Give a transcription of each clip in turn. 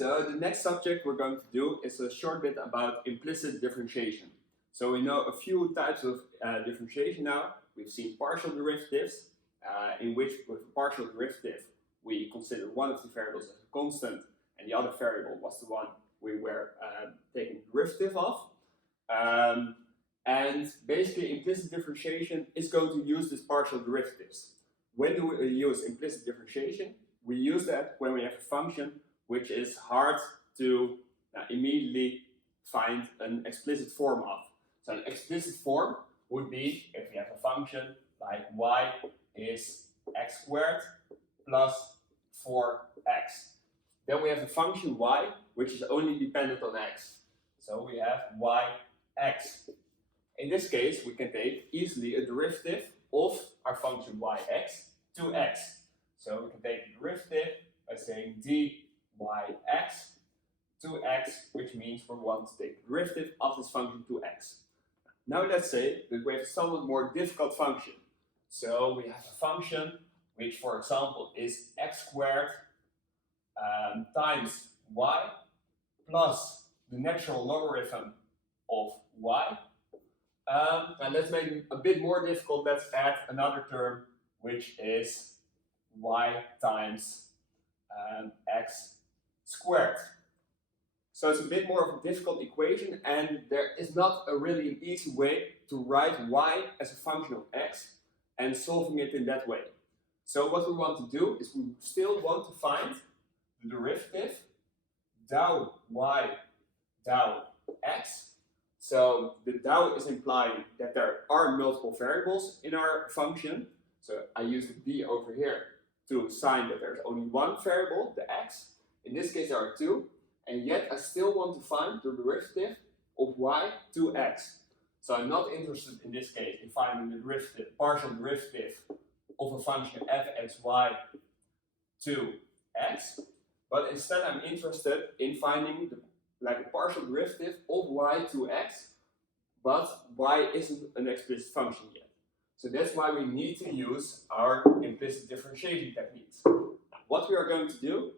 So the next subject we're going to do is a short bit about implicit differentiation. So we know a few types of differentiation now. We've seen partial derivatives, in which with a partial derivative we consider one of the variables as a constant and the other variable was the one we were taking the derivative of. And basically implicit differentiation is going to use these partial derivatives. When do we use implicit differentiation? We use that when we have a function which is hard to immediately find an explicit form of. So an explicit form would be if we have a function like y is x squared plus 4x. Then we have a function y which is only dependent on x. So we have yx. In this case, we can take easily a derivative of our function yx to x. So we can take the derivative by saying dyx to x, which means we want to take the derivative of this function to x. Now let's say that we have a somewhat more difficult function. So we have a function which, for example, is x squared times y plus the natural logarithm of y. And let's make it a bit more difficult. Let's add another term which is y times x squared. So it's a bit more of a difficult equation, and there is not a really easy way to write y as a function of x and solving it in that way. So what we want to do is we still want to find the derivative dou y dou x. So the dou is implying that there are multiple variables in our function. So I use the d over here to sign that there's only one variable, the x. In this case there are two, and yet I still want to find the derivative of y to x. So I'm not interested in this case in finding the derivative, partial derivative of a function fxy to x, but instead I'm interested in finding a partial derivative of y to x, but y isn't an explicit function yet. So that's why we need to use our implicit differentiation techniques. What we are going to do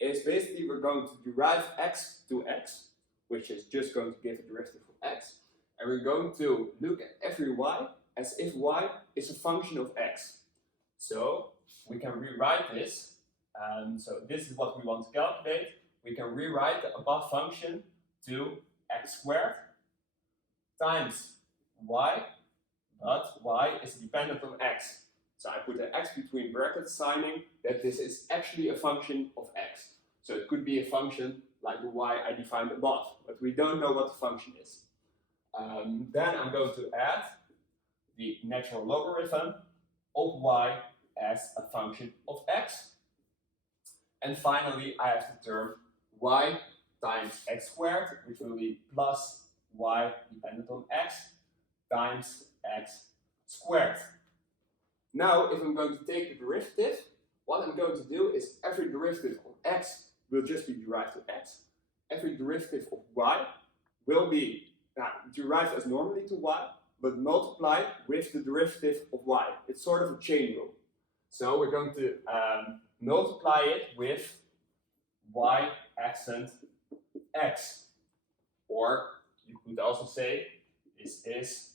is basically we're going to derive x to x, which is just going to give a derivative of x, and we're going to look at every y as if y is a function of x. So we can rewrite this. So this is what we want to calculate. We can rewrite the above function to x squared times y, but y is dependent on x. So I put an x between brackets, signing that this is actually a function of x. So it could be a function like the y I defined above, but we don't know what the function is. Then I'm going to add the natural logarithm of y as a function of x. And finally, I have the term y times x squared, which will be plus y dependent on x times x squared. Now, if I'm going to take the derivative, what I'm going to do is every derivative of x will just be derived to x. Every derivative of y will be derived as normally to y, but multiplied with the derivative of y. It's sort of a chain rule. So we're going to multiply it with y accent x. Or you could also say this is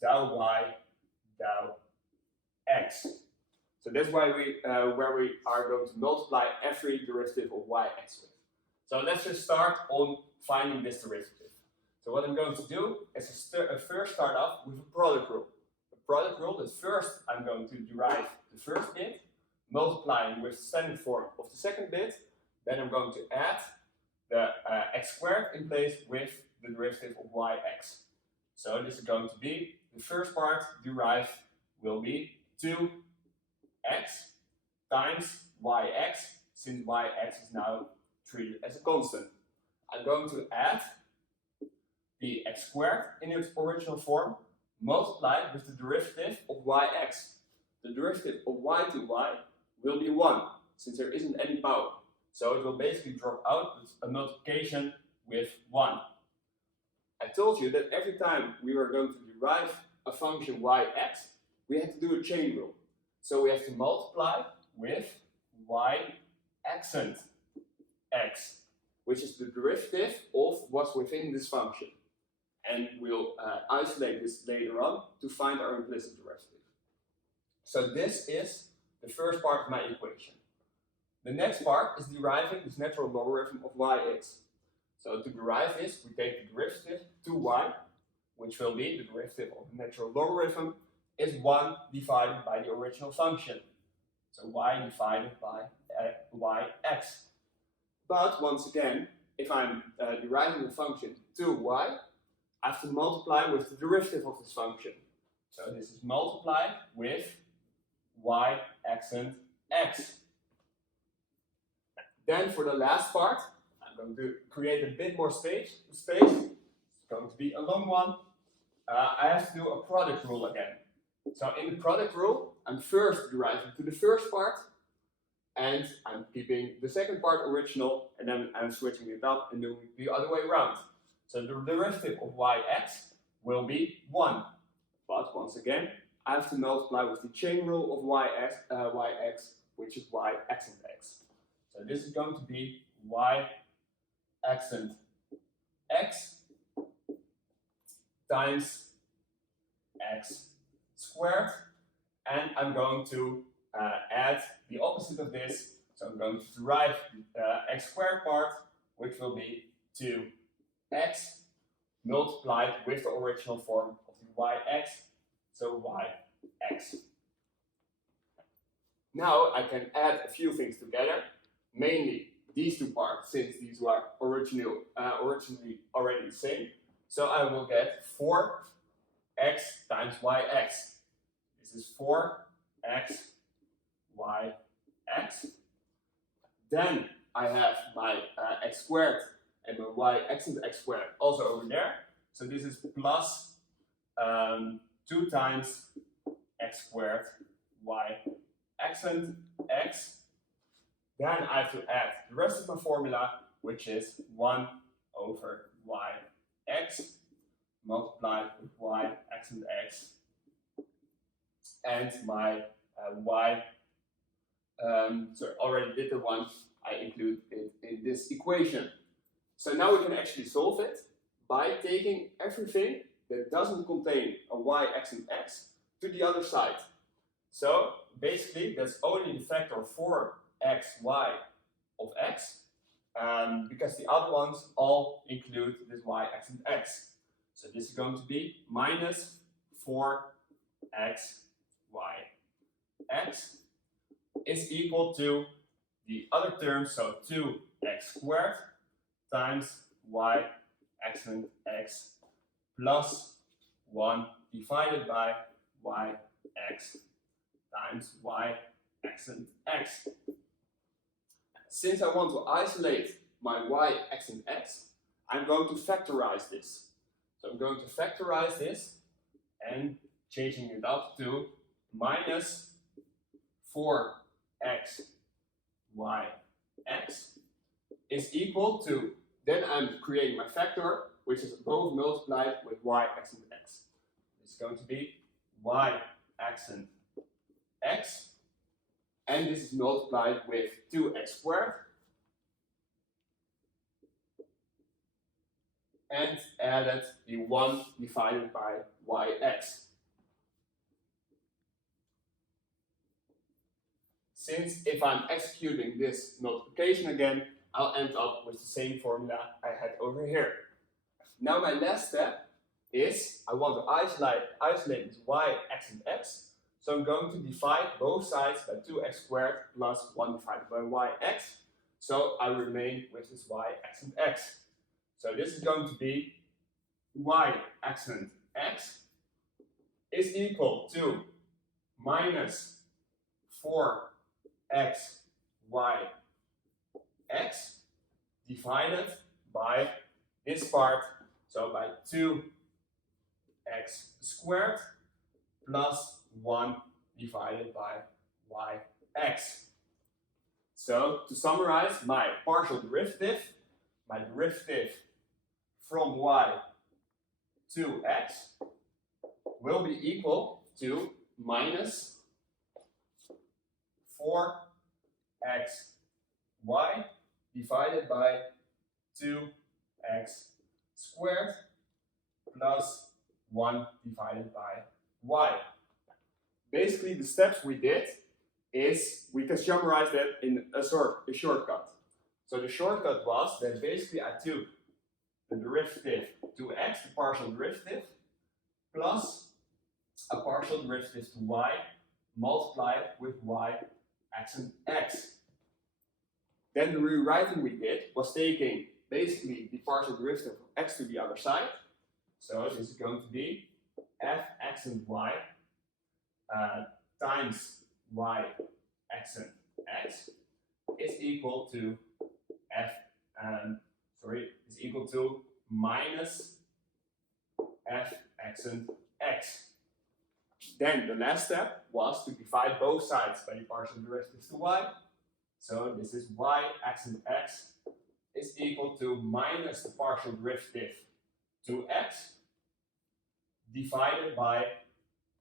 dou y dou x. So that's why where we are going to multiply every derivative of yx with. So let's just start on finding this derivative. So what I'm going to do is first start off with a product rule. The product rule is first I'm going to derive the first bit, multiplying with the standard form of the second bit. Then I'm going to add the x squared in place with the derivative of yx. So this is going to be, the first part derived will be 2x times yx, since yx is now treated as a constant. I'm going to add the x squared in its original form, multiplied with the derivative of yx. The derivative of y to y will be 1, since there isn't any power. So it will basically drop out with a multiplication with 1. I told you that every time we were going to derive a function yx, we have to do a chain rule. So we have to multiply with y accent x. which is the derivative of what's within this function. And we'll isolate this later on to find our implicit derivative. So this is the first part of my equation. The next part is deriving this natural logarithm of yx. So to derive this, we take the derivative 2y, which will be the derivative of the natural logarithm, is 1 divided by the original function. So y divided by yx. But once again, if I'm deriving the function 2y, I have to multiply with the derivative of this function. So this is multiplied with y accent x. Then for the last part, I'm going to create a bit more space. It's going to be a long one. I have to do a product rule again. So in the product rule, I'm first deriving to the first part, and I'm keeping the second part original, and then I'm switching it up and doing it the other way around. So the derivative of yx will be 1. But once again, I have to multiply with the chain rule of yx, which is y accent x. So this is going to be y accent x times x squared, and I'm going to add the opposite of this. So I'm going to derive the x squared part, which will be 2x multiplied with the original form of the yx, so yx. Now I can add a few things together, mainly these two parts, since these were originally already the same. So I will get 4x times yx. This is 4x yx. Then I have my x squared and my y accent x squared also over there. So this is plus 2 times x squared y accent x. Then I have to add the rest of my formula, which is 1 over yx multiplied with y accent x, and my already did the one, I include it in this equation. So now we can actually solve it by taking everything that doesn't contain a y accent x to the other side. So basically that's only the factor 4xy of x, because the other ones all include this y accent x. So this is going to be minus 4xy x is equal to the other term, so 2x squared times y accent x plus 1 divided by yx times y accent x. Since I want to isolate my y accent x, I'm going to factorize this. So I'm going to factorize this and changing it up to minus 4x yx is equal to, then I'm creating my factor, which is both multiplied with y accent x. It's going to be y accent x, and this is multiplied with 2x squared, and added the 1 divided by yx. Since if I'm executing this multiplication again, I'll end up with the same formula I had over here. Now my last step is I want to isolate this y accent x. So I'm going to divide both sides by 2x squared plus 1 divided by yx. So I remain with this y accent x. So this is going to be y accent x is equal to minus 4x yx divided by this part, so by 2x squared plus 1 divided by yx. So to summarize, my partial derivative, my derivative from y to x will be equal to minus 4xy divided by 2x squared plus 1 divided by y. Basically, the steps we did is we can summarize that in a shortcut. So the shortcut was that basically I took the derivative to x, the partial derivative, plus a partial derivative to y multiplied with y, x and x. Then the rewriting we did was taking basically the partial derivative of x to the other side. So this is going to be f(x and y) times y, x and x is equal to is equal to minus f(x and x). Then the last step was to divide both sides by the partial derivatives to y. So this is y, x and x is equal to minus the partial derivative to x divided by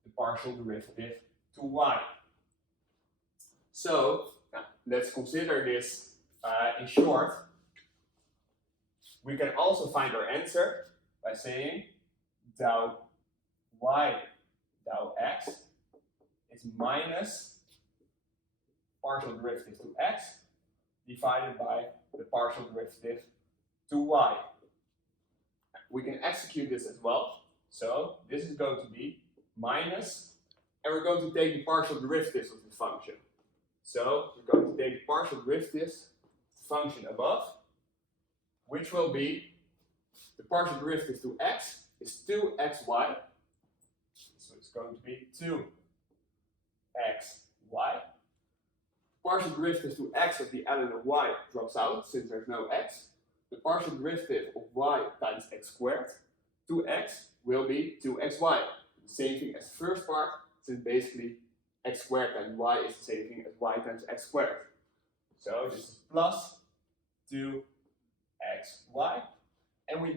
the partial derivative to y. So now, let's consider this in short. We can also find our answer by saying dou y dou x is minus partial derivative to x divided by the partial derivative to y. We can execute this as well. So this is going to be minus, and we're going to take the partial derivatives of the function. So we're going to take the partial derivatives of the function above, which will be the partial derivative to x is 2xy. So it's going to be 2xy. Partial derivative to x of the ln of y drops out since there's no x. The partial derivative of y times x squared, 2x, will be 2xy. The same thing as the first part, since basically x squared times y is the same thing as y times x squared. So this is plus 2xy, and we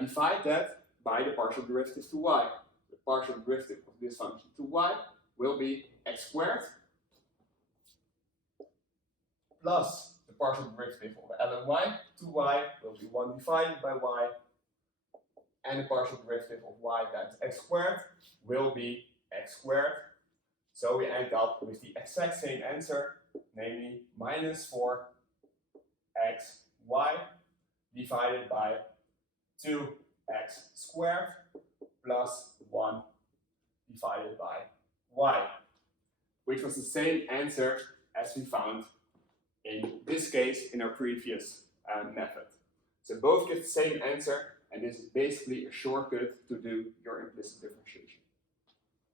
divide that by the partial derivative to y. The partial derivative of this function to y will be x squared plus the partial derivative of ln y to y will be 1 divided by y, and the partial derivative of y times x squared will be x squared. So we end up with the exact same answer, namely minus 4xy divided by 2x squared plus 1 divided by y, which was the same answer as we found in this case in our previous method. So both give the same answer, and this is basically a shortcut to do your implicit differentiation.